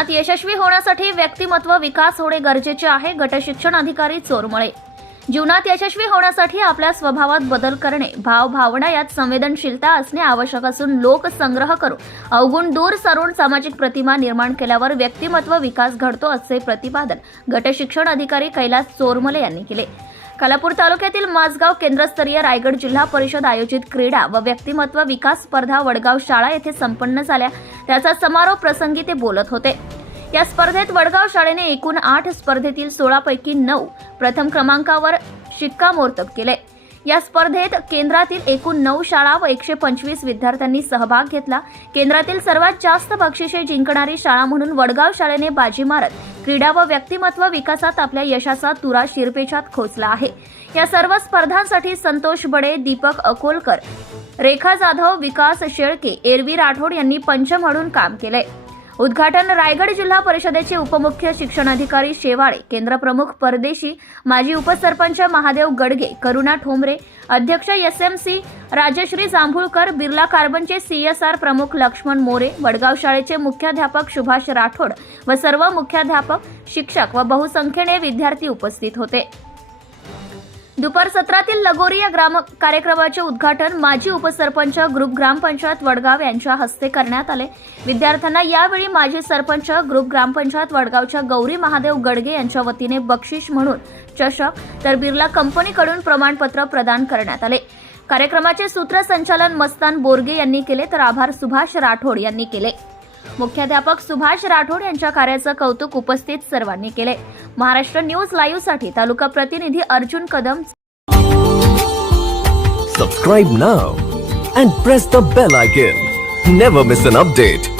शिक्षणात यशस्वी होण्यासाठी व्यक्तिमत्व विकास होणे गरजेचे आहे गट शिक्षण अधिकारी चोरमळे. जीवनात यशस्वी होण्यासाठी आपल्या स्वभावात बदल करणे भाव भावना यात संवेदनशीलता असणे आवश्यक असून लोक संग्रह करून अवगुण दूर सरून सामाजिक प्रतिमा निर्माण केल्यावर व्यक्तिमत्व विकास घडतो असे प्रतिपादन गट शिक्षण अधिकारी कैलास चोरमले यांनी केले. कालापूर तालुक्यातील माझगाव केंद्रस्तरीय रायगड जिल्हा परिषद आयोजित क्रीडा व व्यक्तिमत्व विकास स्पर्धा वडगाव शाळा येथे संपन्न झाल्या. त्याचा समारोप प्रसंगी ते बोलत होते. या स्पर्धेत वडगाव शाळेने एकूण आठ स्पर्धेतील सोळापैकी नऊ प्रथम क्रमांकावर शिक्कामोर्तब केले. या स्पर्धेत केंद्रातील एकूण नऊ शाळा व एकशे पंचवीस विद्यार्थ्यांनी सहभाग घेतला. केंद्रातील सर्वात जास्त बक्षिसे जिंकणारी शाळा म्हणून वडगाव शाळेने बाजी मारत क्रीडा व व्यक्तिमत्व विकासात आपल्या यशाचा तुरा शिरपेचात खोचला आहे. या सर्व स्पर्धांसाठी संतोष बडे दीपक अकोलकर रेखा जाधव विकास शेळके एरवी राठोड यांनी पंच म्हणून काम केलंय. उद्घाटन रायगड जिल्हा परिषदेचे उपमुख्य शिक्षणाधिकारी शेवाळे केंद्रप्रमुख परदेशी माजी उपसरपंच महादेव गडगे करुणा ठोंबरे अध्यक्ष S M C Rajshree Jambhulkar Birla कार्बनचे सीएसआर प्रमुख लक्ष्मण मोरे वडगाव शाळेचे मुख्याध्यापक सुभाष राठोड व सर्व मुख्याध्यापक शिक्षक व बहुसंख्येने विद्यार्थी उपस्थित होते. दुपार सत्रातील लगोरी या ग्राम कार्यक्रमाचे उद्घाटन माजी उपसरपंच ग्रुप ग्रामपंचायत वडगाव यांच्या हस्ते करण्यात आले. विद्यार्थ्यांना यावेळी माजी सरपंच ग्रुप ग्रामपंचायत वडगावच्या गौरी महादेव गडगे यांच्या वतीने बक्षीस म्हणून चषक तर बिर्ला कंपनीकडून प्रमाणपत्र प्रदान करण्यात आले. कार्यक्रमाचे सूत्रसंचालन मस्तान बोरगे यांनी केले तर आभार सुभाष राठोड यांनी केले. मुख्याध्यापक सुभाष राठोड यांच्या कार्याचं कौतुक उपस्थित सर्वांनी केले महाराष्ट्र न्यूज लाईव्हसाठी तालुका प्रतिनिधी Arjun Kadam. Subscribe now and press the bell icon never miss an update